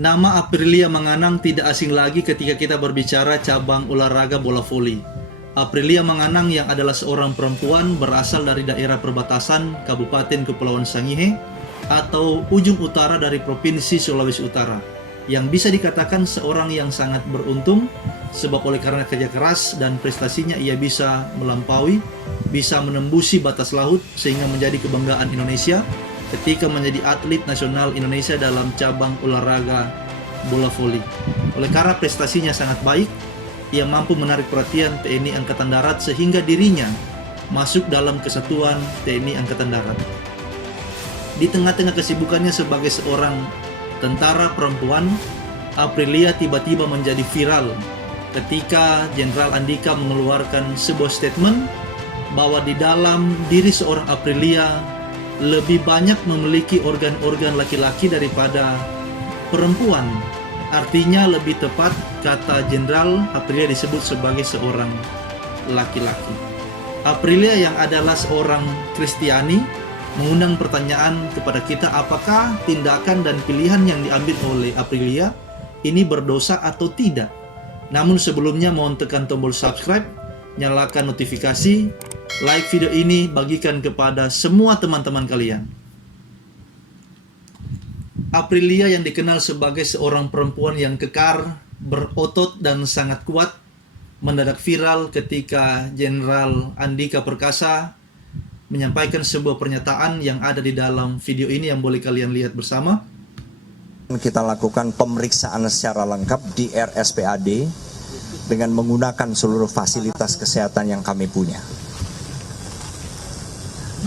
Nama Aprilia Manganang tidak asing lagi ketika kita berbicara cabang olahraga bola voli. Aprilia Manganang yang adalah seorang perempuan berasal dari daerah perbatasan Kabupaten Kepulauan Sangihe atau ujung utara dari Provinsi Sulawesi Utara, yang bisa dikatakan seorang yang sangat beruntung sebab oleh karena kerja keras dan prestasinya ia bisa melampaui, bisa menembusi batas laut sehingga menjadi kebanggaan Indonesia ketika menjadi atlet nasional Indonesia dalam cabang olahraga bola voli. Oleh karena prestasinya sangat baik, ia mampu menarik perhatian TNI Angkatan Darat sehingga dirinya masuk dalam kesatuan TNI Angkatan Darat. Di tengah-tengah kesibukannya sebagai seorang tentara perempuan, Aprilia tiba-tiba menjadi viral ketika Jenderal Andika mengeluarkan sebuah statement bahwa di dalam diri seorang Aprilia lebih banyak memiliki organ-organ laki-laki daripada perempuan. Artinya lebih tepat kata Jenderal, Aprilia disebut sebagai seorang laki-laki. Aprilia yang adalah seorang Kristiani mengundang pertanyaan kepada kita, apakah tindakan dan pilihan yang diambil oleh Aprilia ini berdosa atau tidak. Namun sebelumnya mohon tekan tombol subscribe, nyalakan notifikasi, like video ini, bagikan kepada semua teman-teman kalian. Aprilia yang dikenal sebagai seorang perempuan yang kekar, berotot dan sangat kuat, mendadak viral ketika Jenderal Andika Perkasa menyampaikan sebuah pernyataan yang ada di dalam video ini yang boleh kalian lihat bersama. Kita lakukan pemeriksaan secara lengkap di RSPAD dengan menggunakan seluruh fasilitas kesehatan yang kami punya.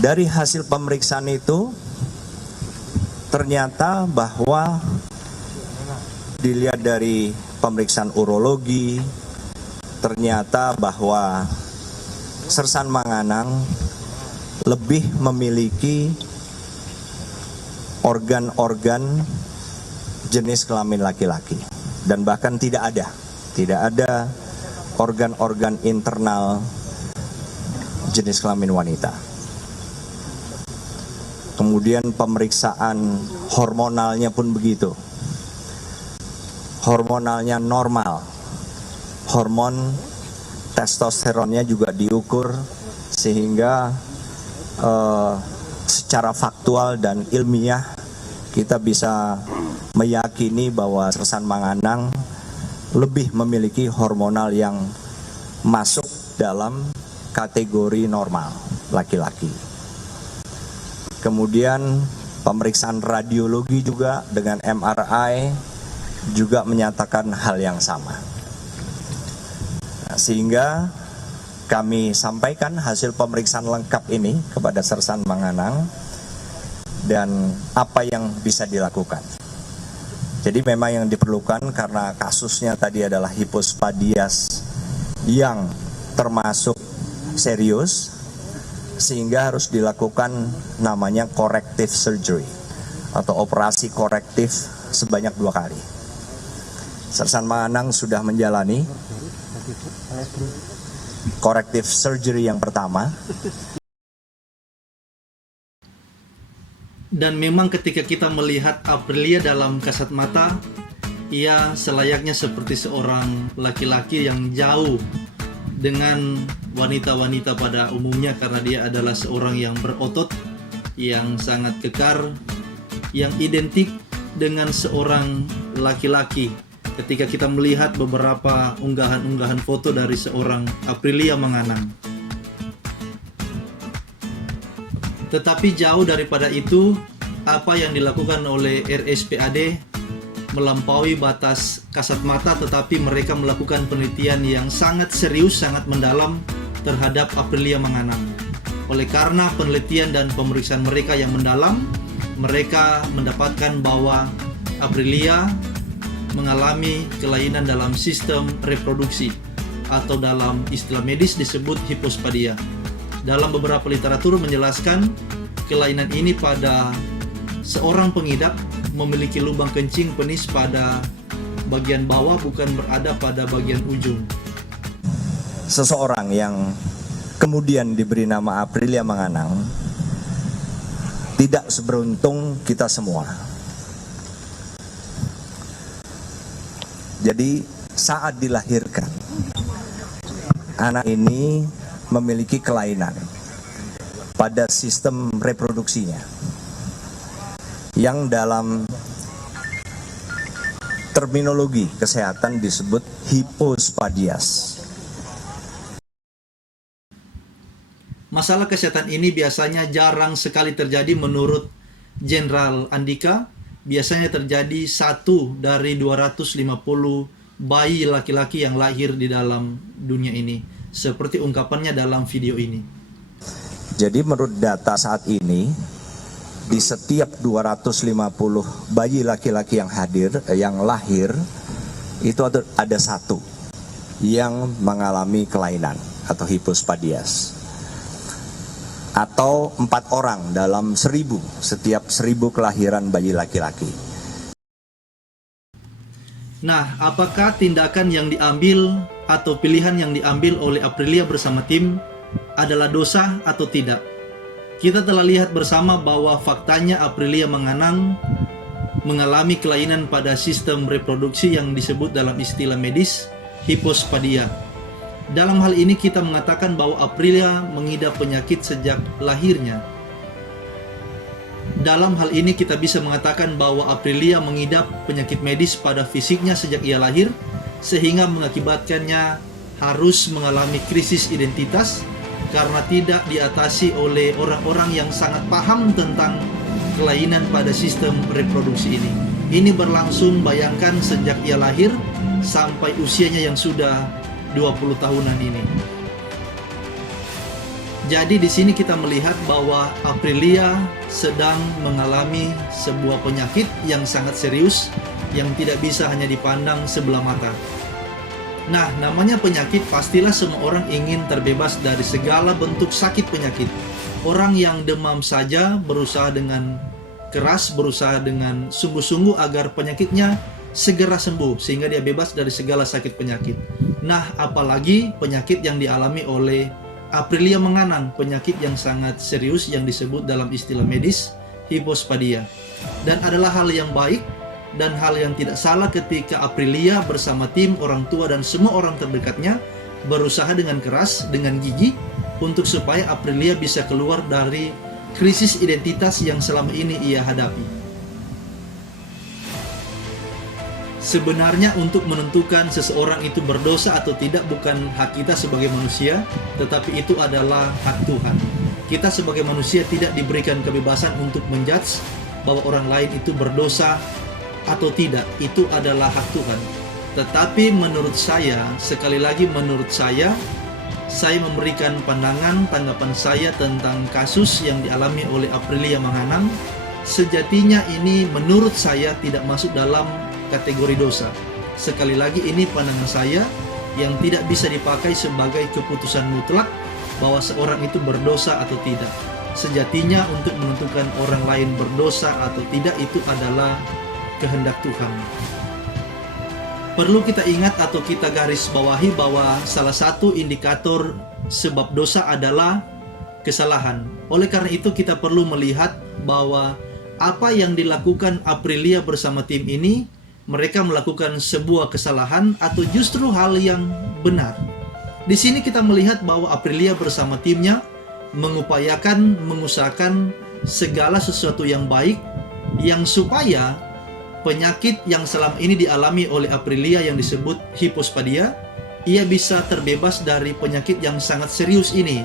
Dari hasil pemeriksaan itu, ternyata bahwa dilihat dari pemeriksaan urologi, ternyata bahwa Sersan Manganang lebih memiliki organ-organ jenis kelamin laki-laki. Dan bahkan tidak ada organ-organ internal jenis kelamin wanita. Kemudian pemeriksaan hormonalnya pun begitu. Hormonalnya normal. Hormon testosteronnya juga diukur sehingga secara faktual dan ilmiah kita bisa meyakini bahwa Sersan Manganang lebih memiliki hormonal yang masuk dalam kategori normal laki-laki. Kemudian pemeriksaan radiologi juga dengan MRI juga menyatakan hal yang sama. Nah, sehingga kami sampaikan hasil pemeriksaan lengkap ini kepada Sersan Manganang dan apa yang bisa dilakukan. Jadi memang yang diperlukan karena kasusnya tadi adalah hipospadias yang termasuk serius, sehingga harus dilakukan namanya corrective surgery atau operasi korektif sebanyak 2 kali. Sersan Manganang sudah menjalani corrective surgery yang pertama. Dan memang ketika kita melihat Aprilia dalam kasat mata, ia selayaknya seperti seorang laki-laki yang jauh dengan wanita-wanita pada umumnya karena dia adalah seorang yang berotot, yang sangat kekar, yang identik dengan seorang laki-laki. Ketika kita melihat beberapa unggahan-unggahan foto dari seorang Aprilia Manganang. Tetapi jauh daripada itu, apa yang dilakukan oleh RSPAD melampaui batas kasat mata, tetapi mereka melakukan penelitian yang sangat serius, sangat mendalam terhadap Aprilia Manganang. Oleh karena penelitian dan pemeriksaan mereka yang mendalam, mereka mendapatkan bahwa Aprilia mengalami kelainan dalam sistem reproduksi atau dalam istilah medis disebut hipospadia. Dalam beberapa literatur menjelaskan kelainan ini pada seorang pengidap memiliki lubang kencing penis pada bagian bawah, bukan berada pada bagian ujung. Seseorang yang kemudian diberi nama Aprilia Manganang tidak seberuntung kita semua. Jadi saat dilahirkan, anak ini memiliki kelainan pada sistem reproduksinya yang dalam terminologi kesehatan disebut hipospadias. Masalah kesehatan ini biasanya jarang sekali terjadi menurut Jenderal Andika. Biasanya terjadi 1 dari 250 bayi laki-laki yang lahir di dalam dunia ini, seperti ungkapannya dalam video ini. Jadi menurut data saat ini, di setiap 250 bayi laki-laki yang lahir, itu ada 1 yang mengalami kelainan atau hipospadias. Atau 4 orang dalam 1000 setiap 1000 kelahiran bayi laki-laki. Nah, apakah tindakan yang diambil atau pilihan yang diambil oleh Aprilia bersama tim adalah dosa atau tidak? Kita telah lihat bersama bahwa faktanya Aprilia Manganang mengalami kelainan pada sistem reproduksi yang disebut dalam istilah medis hipospadia. Dalam hal ini kita mengatakan bahwa Aprilia mengidap penyakit sejak lahirnya. Dalam hal ini kita bisa mengatakan bahwa Aprilia mengidap penyakit medis pada fisiknya sejak ia lahir, sehingga mengakibatkannya harus mengalami krisis identitas karena tidak diatasi oleh orang-orang yang sangat paham tentang kelainan pada sistem reproduksi ini. Ini berlangsung, bayangkan, sejak ia lahir sampai usianya yang sudah 20 tahunan ini. Jadi di sini kita melihat bahwa Aprilia sedang mengalami sebuah penyakit yang sangat serius yang tidak bisa hanya dipandang sebelah mata. Nah, namanya penyakit, pastilah semua orang ingin terbebas dari segala bentuk sakit penyakit. Orang yang demam saja berusaha dengan keras, berusaha dengan sungguh-sungguh agar penyakitnya segera sembuh sehingga dia bebas dari segala sakit penyakit. Nah, apalagi penyakit yang dialami oleh Aprilia Manganang, penyakit yang sangat serius yang disebut dalam istilah medis hipospadia. Dan adalah hal yang baik dan hal yang tidak salah ketika Aprilia bersama tim, orang tua dan semua orang terdekatnya berusaha dengan keras, dengan gigih untuk supaya Aprilia bisa keluar dari krisis identitas yang selama ini ia hadapi. Sebenarnya untuk menentukan seseorang itu berdosa atau tidak bukan hak kita sebagai manusia, tetapi itu adalah hak Tuhan. Kita sebagai manusia tidak diberikan kebebasan untuk menjudge bahwa orang lain itu berdosa atau tidak. Itu adalah hak Tuhan. Tetapi menurut saya, sekali lagi menurut saya memberikan pandangan, tanggapan saya tentang kasus yang dialami oleh Aprilia Manganang. Sejatinya ini menurut saya tidak masuk dalam kategori dosa. Sekali lagi ini pandangan saya yang tidak bisa dipakai sebagai keputusan mutlak bahwa seorang itu berdosa atau tidak. Sejatinya untuk menentukan orang lain berdosa atau tidak itu adalah kehendak Tuhan. Perlu kita ingat atau kita garis bawahi bahwa salah satu indikator sebab dosa adalah kesalahan. Oleh karena itu kita perlu melihat bahwa apa yang dilakukan Aprilia bersama tim ini, mereka melakukan sebuah kesalahan atau justru hal yang benar. Di sini kita melihat bahwa Aprilia bersama timnya mengusahakan segala sesuatu yang baik, yang supaya penyakit yang selama ini dialami oleh Aprilia yang disebut hipospadia, ia bisa terbebas dari penyakit yang sangat serius ini,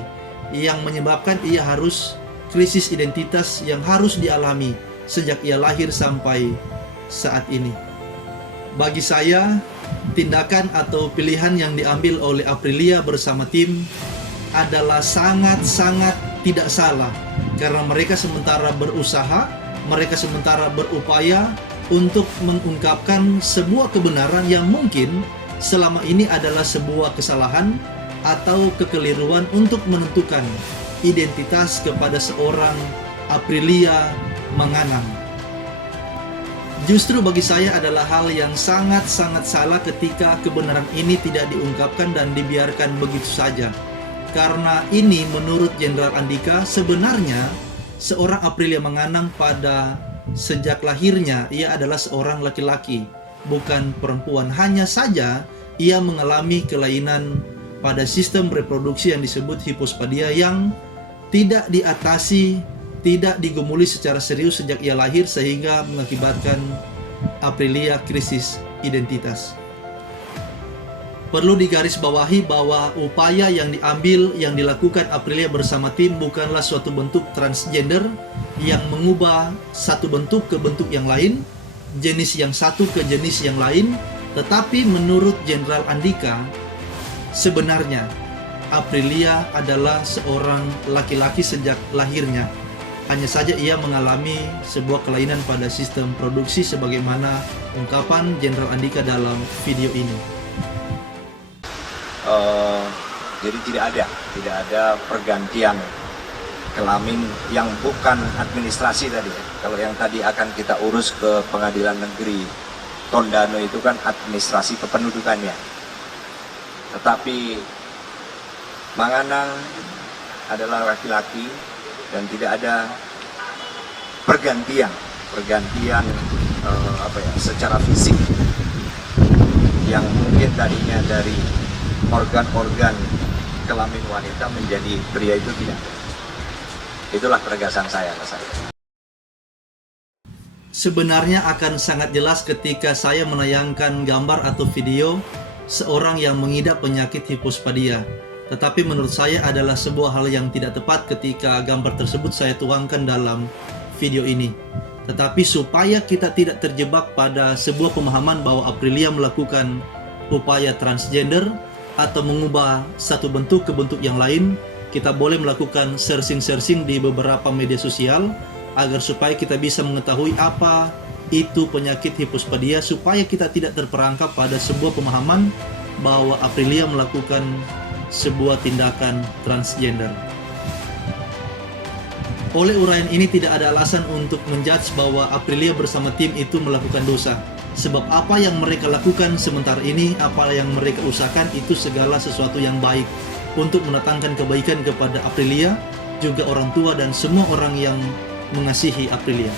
yang menyebabkan ia harus krisis identitas yang harus dialami sejak ia lahir sampai saat ini. Bagi saya, tindakan atau pilihan yang diambil oleh Aprilia bersama tim adalah sangat-sangat tidak salah, karena mereka sementara berusaha, mereka sementara berupaya untuk mengungkapkan sebuah kebenaran yang mungkin selama ini adalah sebuah kesalahan atau kekeliruan untuk menentukan identitas kepada seorang Aprilia Manganang. Justru bagi saya adalah hal yang sangat-sangat salah ketika kebenaran ini tidak diungkapkan dan dibiarkan begitu saja. Karena ini menurut Jenderal Andika, sebenarnya seorang Aprilia Manganang pada sejak lahirnya ia adalah seorang laki-laki bukan perempuan. Hanya saja ia mengalami kelainan pada sistem reproduksi yang disebut hipospadia yang tidak diatasi, tidak digumuli secara serius sejak ia lahir, sehingga mengakibatkan Aprilia krisis identitas. Perlu digarisbawahi bahwa upaya yang dilakukan Aprilia bersama tim bukanlah suatu bentuk transgender yang mengubah satu bentuk ke bentuk yang lain, jenis yang satu ke jenis yang lain, tetapi menurut Jenderal Andika, sebenarnya Aprilia adalah seorang laki-laki sejak lahirnya. Hanya saja ia mengalami sebuah kelainan pada sistem produksi sebagaimana ungkapan Jenderal Andika dalam video ini. Jadi tidak ada pergantian kelamin yang bukan administrasi tadi. Kalau yang tadi akan kita urus ke Pengadilan Negeri Tondano itu kan administrasi kependudukannya. Tetapi Manganang adalah laki-laki dan tidak ada pergantian secara fisik yang mungkin tadinya dari organ-organ kelamin wanita menjadi pria, itu tidak. Itulah penegasan saya, Mas. Sebenarnya akan sangat jelas ketika saya menayangkan gambar atau video seorang yang mengidap penyakit hipospadia. Tetapi menurut saya adalah sebuah hal yang tidak tepat ketika gambar tersebut saya tuangkan dalam video ini. Tetapi supaya kita tidak terjebak pada sebuah pemahaman bahwa Aprilia melakukan upaya transgender atau mengubah satu bentuk ke bentuk yang lain, kita boleh melakukan searching di beberapa media sosial agar supaya kita bisa mengetahui apa itu penyakit hipospadia, supaya kita tidak terperangkap pada sebuah pemahaman bahwa Aprilia melakukan sebuah tindakan transgender. Oleh uraian ini tidak ada alasan untuk menjudge bahwa Aprilia bersama tim itu melakukan dosa. Sebab apa yang mereka lakukan sementara ini, apa yang mereka usahakan itu segala sesuatu yang baik untuk mendatangkan kebaikan kepada Aprilia, juga orang tua dan semua orang yang mengasihi Aprilia.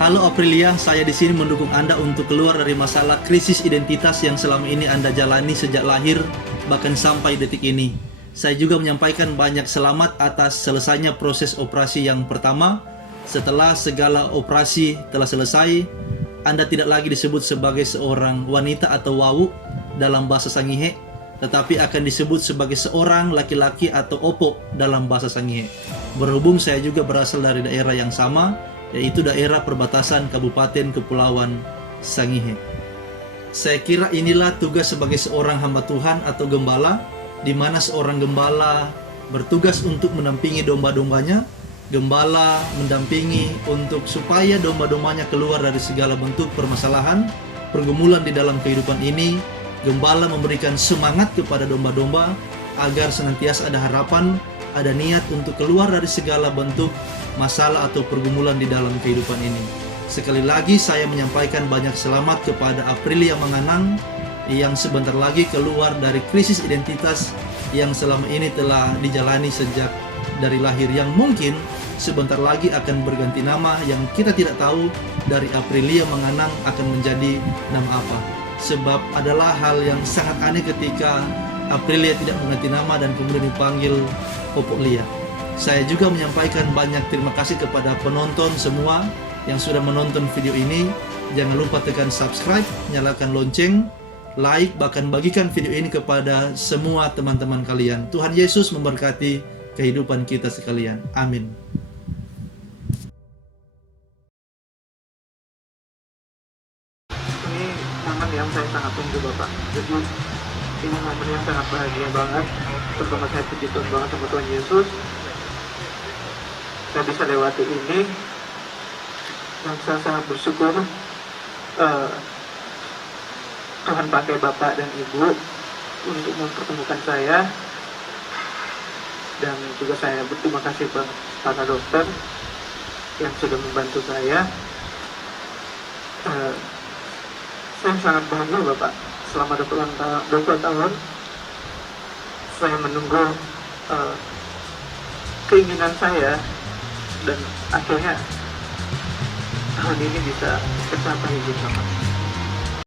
Halo Aprilia, saya di sini mendukung Anda untuk keluar dari masalah krisis identitas yang selama ini Anda jalani sejak lahir bahkan sampai detik ini. Saya juga menyampaikan banyak selamat atas selesainya proses operasi yang pertama. Setelah segala operasi telah selesai, Anda tidak lagi disebut sebagai seorang wanita atau wawu dalam bahasa Sangihe, tetapi akan disebut sebagai seorang laki-laki atau opo dalam bahasa Sangihe. Berhubung saya juga berasal dari daerah yang sama, yaitu daerah perbatasan Kabupaten Kepulauan Sangihe. Saya kira inilah tugas sebagai seorang hamba Tuhan atau gembala, di mana seorang gembala bertugas untuk mendampingi domba-dombanya. Gembala mendampingi untuk supaya domba-dombanya keluar dari segala bentuk permasalahan, pergumulan di dalam kehidupan ini. Gembala memberikan semangat kepada domba-domba agar senantiasa ada harapan, ada niat untuk keluar dari segala bentuk masalah atau pergumulan di dalam kehidupan ini. Sekali lagi saya menyampaikan banyak selamat kepada Aprilia Manganang yang sebentar lagi keluar dari krisis identitas yang selama ini telah dijalani sejak dari lahir, yang mungkin sebentar lagi akan berganti nama yang kita tidak tahu dari Aprilia Manganang akan menjadi nama apa. Sebab adalah hal yang sangat aneh ketika Aprilia tidak mengganti nama dan kemudian dipanggil Popok Lia. Saya juga menyampaikan banyak terima kasih kepada penonton semua yang sudah menonton video ini. Jangan lupa tekan subscribe, nyalakan lonceng, like, bahkan bagikan video ini kepada semua teman-teman kalian. Tuhan Yesus memberkati kehidupan kita sekalian. Amin. Ini momen yang saya sangat tunggu, Bapak. Jadi ini momen yang sangat bahagia banget. Terutama saya puji Tuhan banget sama Tuhan Yesus. Saya bisa lewati ini. Dan saya sangat bersyukur Tuhan pakai Bapak dan Ibu untuk mempertemukan saya. Dan juga saya berterima kasih kepada dokter yang sudah membantu saya. Saya sangat bangga, Bapak. Selama 20 tahun saya menunggu keinginan saya, dan akhirnya tahun ini bisa tercapai, Bapak.